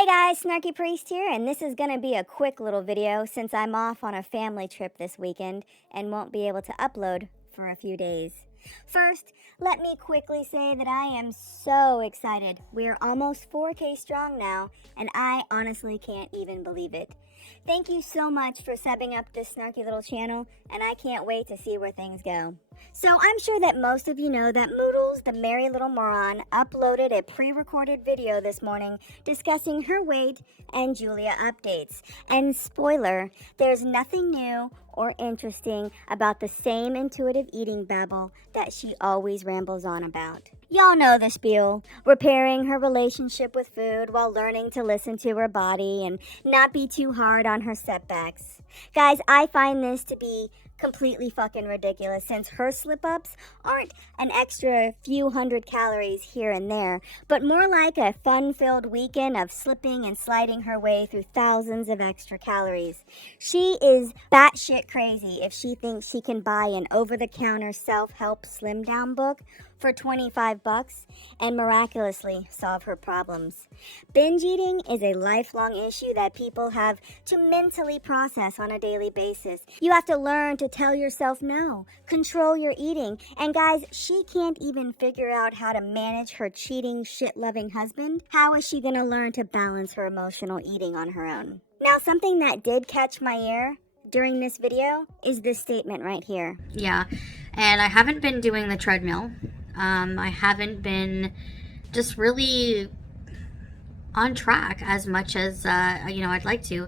Hey guys, Snarky Priest here, and this is gonna be a quick little video since I'm off on a family trip this weekend and won't be able to upload for a few days. First, let me quickly say that I am so excited. We're almost 4K strong now, and I honestly can't even believe it. Thank you so much for subbing up this snarky little channel, and I can't wait to see where things go. So I'm sure that most of you know that Moodles, the merry little moron, uploaded a pre-recorded video this morning discussing her weight and Julia updates. And spoiler, there's nothing new or interesting about the same intuitive eating babble that she always rambles on about. Y'all know the spiel, repairing her relationship with food while learning to listen to her body and not be too hard on her setbacks. Guys, I find this to be completely fucking ridiculous since her slip-ups aren't an extra few hundred calories here and there, but more like a fun-filled weekend of slipping and sliding her way through thousands of extra calories. She is batshit crazy if she thinks she can buy an over-the-counter self-help slim-down book for $25 and miraculously solve her problems. Binge eating is a lifelong issue that people have to mentally process on a daily basis. You have to learn to tell yourself no, control your eating, and guys, she can't even figure out how to manage her cheating, shit-loving husband. How is she gonna learn to balance her emotional eating on her own? Now, something that did catch my ear during this video is this statement right here. Yeah, and I haven't been doing the treadmill. I haven't been just really on track as much as, I'd like to.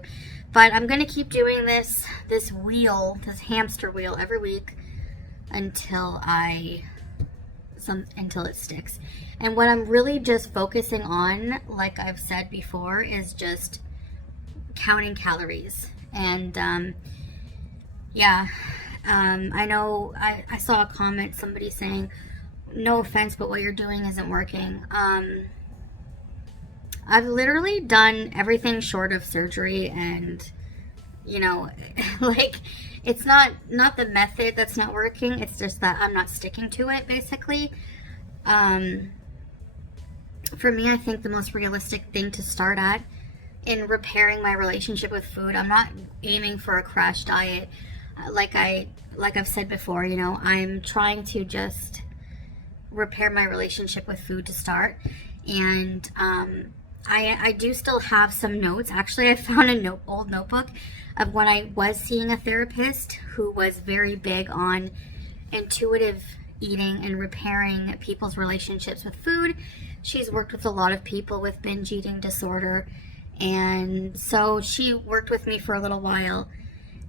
But I'm going to keep doing this hamster wheel every week until until it sticks. And what I'm really just focusing on, like I've said before, is just counting calories. And, I know I saw a comment, somebody saying, no offense, but what you're doing isn't working. I've literally done everything short of surgery, and, like, it's not the method that's not working, it's just that I'm not sticking to it, basically. For me, I think the most realistic thing to start at in repairing my relationship with food, I'm not aiming for a crash diet. Like I've said before, I'm trying to just repair my relationship with food to start. And I do still have some notes. Actually, I found an old notebook of when I was seeing a therapist who was very big on intuitive eating and repairing people's relationships with food. She's worked with a lot of people with binge eating disorder, and so she worked with me for a little while,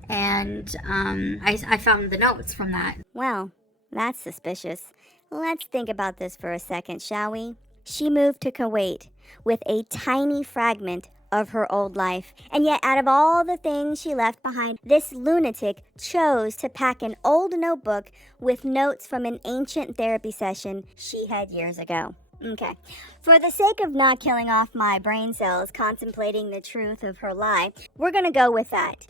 and I found the notes from that. Well, that's suspicious. Let's think about this for a second, shall we? She moved to Kuwait with a tiny fragment of her old life, and yet out of all the things she left behind, this lunatic chose to pack an old notebook with notes from an ancient therapy session she had years ago. Okay, for the sake of not killing off my brain cells contemplating the truth of her lie, we're gonna go with that.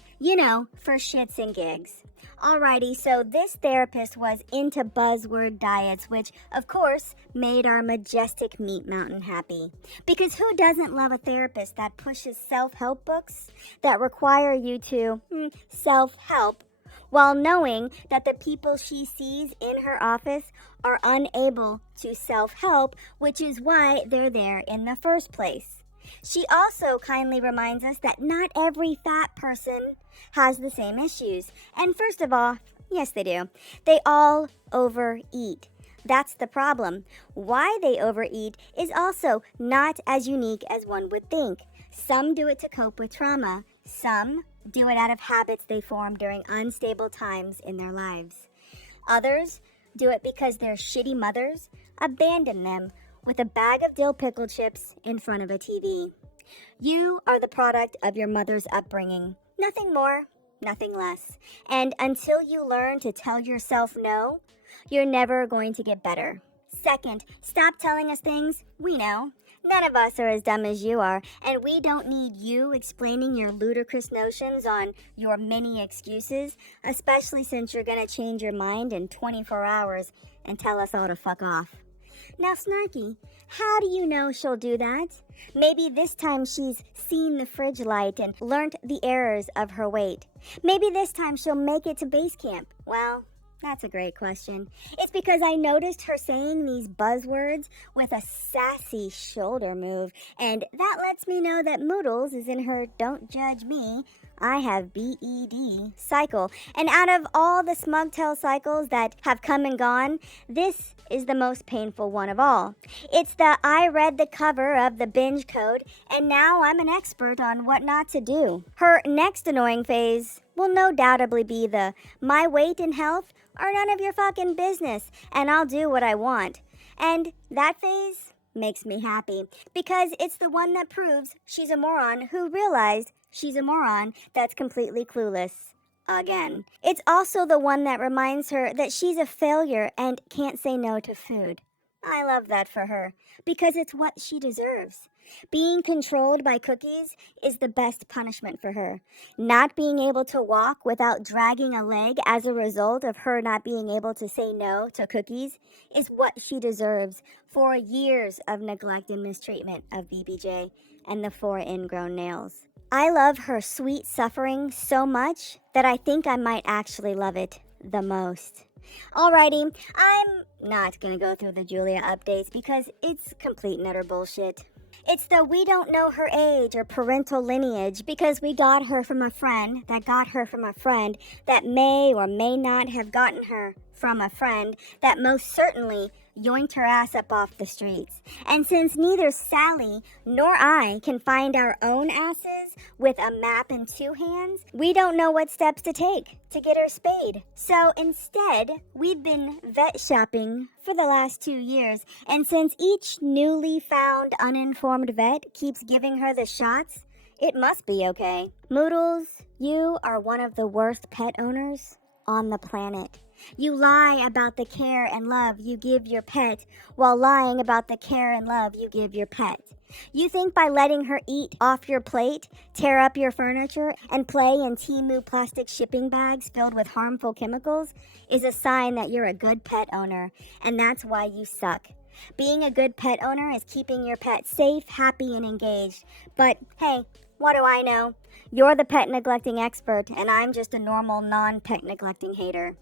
For shits and gigs. Alrighty, so this therapist was into buzzword diets, which, of course, made our majestic meat mountain happy. Because who doesn't love a therapist that pushes self-help books that require you to self-help while knowing that the people she sees in her office are unable to self-help, which is why they're there in the first place. She also kindly reminds us that not every fat person has the same issues. And first of all, yes they do. They all overeat. That's the problem. Why they overeat is also not as unique as one would think. Some do it to cope with trauma. Some do it out of habits they form during unstable times in their lives. Others do it because their shitty mothers abandoned them with a bag of dill pickle chips in front of a TV. You are the product of your mother's upbringing. Nothing more, nothing less. And until you learn to tell yourself no, you're never going to get better. Second, stop telling us things we know. None of us are as dumb as you are, and we don't need you explaining your ludicrous notions on your many excuses, especially since you're going to change your mind in 24 hours and tell us all to fuck off. Now, Snarky, how do you know she'll do that? Maybe this time she's seen the fridge light and learnt the errors of her weight. Maybe this time she'll make it to base camp. Well, that's a great question. It's because I noticed her saying these buzzwords with a sassy shoulder move, and that lets me know that Moodles is in her don't judge me, I have BED cycle. And out of all the Smugtail cycles that have come and gone, this is the most painful one of all. It's the I read the cover of the binge code, and now I'm an expert on what not to do. Her next annoying phase will no doubtably be the my weight and health are none of your fucking business, and I'll do what I want. And that phase makes me happy, because it's the one that proves she's a moron who realized she's a moron that's completely clueless. Again. It's also the one that reminds her that she's a failure and can't say no to food. I love that for her, because it's what she deserves. Being controlled by cookies is the best punishment for her. Not being able to walk without dragging a leg as a result of her not being able to say no to cookies is what she deserves for years of neglect and mistreatment of BBJ and the 4 ingrown nails. I love her sweet suffering so much that I think I might actually love it the most. Alrighty, I'm not gonna go through the Julia updates because it's complete and utter bullshit. It's the we don't know her age or parental lineage because we got her from a friend that got her from a friend that may or may not have gotten her from a friend that most certainly yoinked her ass up off the streets. And since neither Sally nor I can find our own asses with a map in 2 hands, we don't know what steps to take to get her spayed. So instead, we've been vet shopping for the last 2 years, and since each newly found uninformed vet keeps giving her the shots, it must be okay. Moodles, you are one of the worst pet owners on the planet. You lie about the care and love you give your pet while lying about the care and love you give your pet. You think by letting her eat off your plate, tear up your furniture, and play in Temu plastic shipping bags filled with harmful chemicals is a sign that you're a good pet owner, and that's why you suck. Being a good pet owner is keeping your pet safe, happy, and engaged. But hey, what do I know? You're the pet neglecting expert, and I'm just a normal non-pet neglecting hater.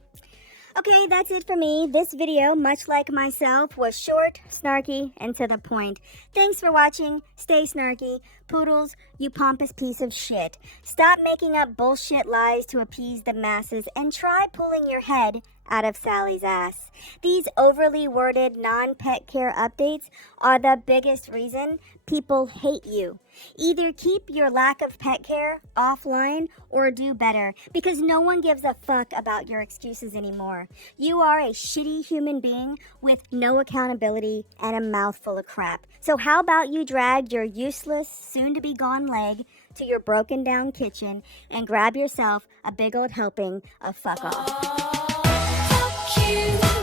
Okay, that's it for me. This video, much like myself, was short, snarky, and to the point. Thanks for watching. Stay snarky. Poodles, you pompous piece of shit. Stop making up bullshit lies to appease the masses and try pulling your head out of Sally's ass. These overly worded non-pet care updates are the biggest reason people hate you. Either keep your lack of pet care offline or do better, because no one gives a fuck about your excuses anymore. You are a shitty human being with no accountability and a mouthful of crap. So how about you drag your useless, soon-to-be-gone leg to your broken-down kitchen and grab yourself a big old helping of fuck off. Fuck you.